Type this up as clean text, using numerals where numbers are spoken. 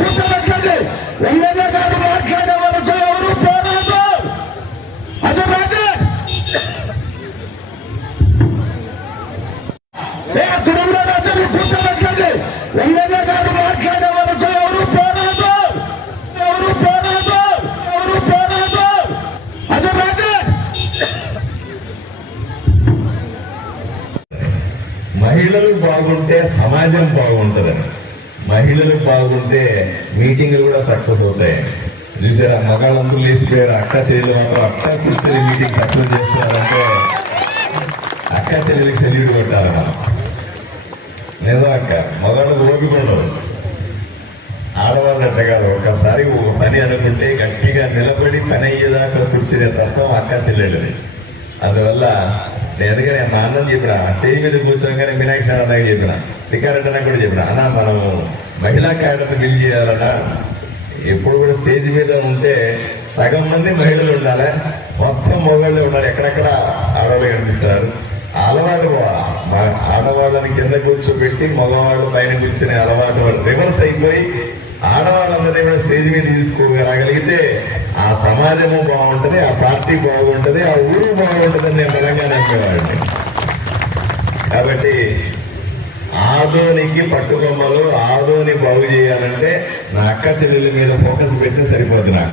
కూర్చోబెట్టండి. MLA గారు మాట్లాడే వరకు ఎవరు పోరాదు. అది రండి. కూర్చోబెట్టండి. ఎమ్మెల్యే గారు మాట్లాడే వరకు ఎవరు పోరాదు. ఎవరు పోరాదు. ఎవరు పోరాదు. అది రండి. మహిళలు బాగుంటే సమాజం బాగుంటుందని, మహిళలు బాగుంటే మీటింగ్లు కూడా సక్సెస్ అవుతాయి. చూసారా, మగాళ్ళందరూ లేచిపోయారు, అక్క చెల్లెలు మాత్రం అక్క కూర్చొని మీటింగ్ సక్సెస్ చేస్తున్నారంటే అక్క చెల్లెలకి సెల్యూట్ కొట్టాలి మనం. లేదా అక్క మగాళ్ళకు ఓపిక ఉండదు, ఆడవాళ్ళు అట్ట కాదు. ఒకసారి ఒక పని అనుకుంటే గట్టిగా నిలబడి పని అయ్యేదాకా కూర్చునే తత్వం అక్క చెల్లెలది. అందువల్ల ఎందుకని మా అన్నం చెప్పిన స్టేజ్ మీద కూర్చోగానే మీనాక్షి అన్నదాకా చెప్పిన, టికారెడ్డి కూడా చెప్పిన, అన్న మనం మహిళా క్యాడర్ని బిల్డ్ చేయాలన్నా ఎప్పుడు కూడా స్టేజ్ మీద ఉంటే సగం మంది మహిళలు ఉండాలి, మొత్తం మగవాళ్ళే ఉండాలి. ఎక్కడెక్కడ ఆడవాళ్ళు కనిపిస్తున్నారు. అలవాటు ఆడవాళ్ళని కింద కూర్చోబెట్టి మగవాళ్ళు పైన కూర్చునే అలవాటు రివర్స్ అయిపోయి ఆడవాళ్ళందరినీ కూడా స్టేజ్ మీద తీసుకోగలిగితే ఆ సమాజము బాగుంటది, ఆ పార్టీ బాగుంటది, ఆ ఊరు బాగుంటది అని నేను బలంగా నమ్మేవాడిని. కాబట్టి ఆదోనికి పట్టుకొమ్మలు, ఆదోని బాగు చేయాలంటే నా అక్క చెల్లెల మీద ఫోకస్ పెడితే సరిపోతున్నా.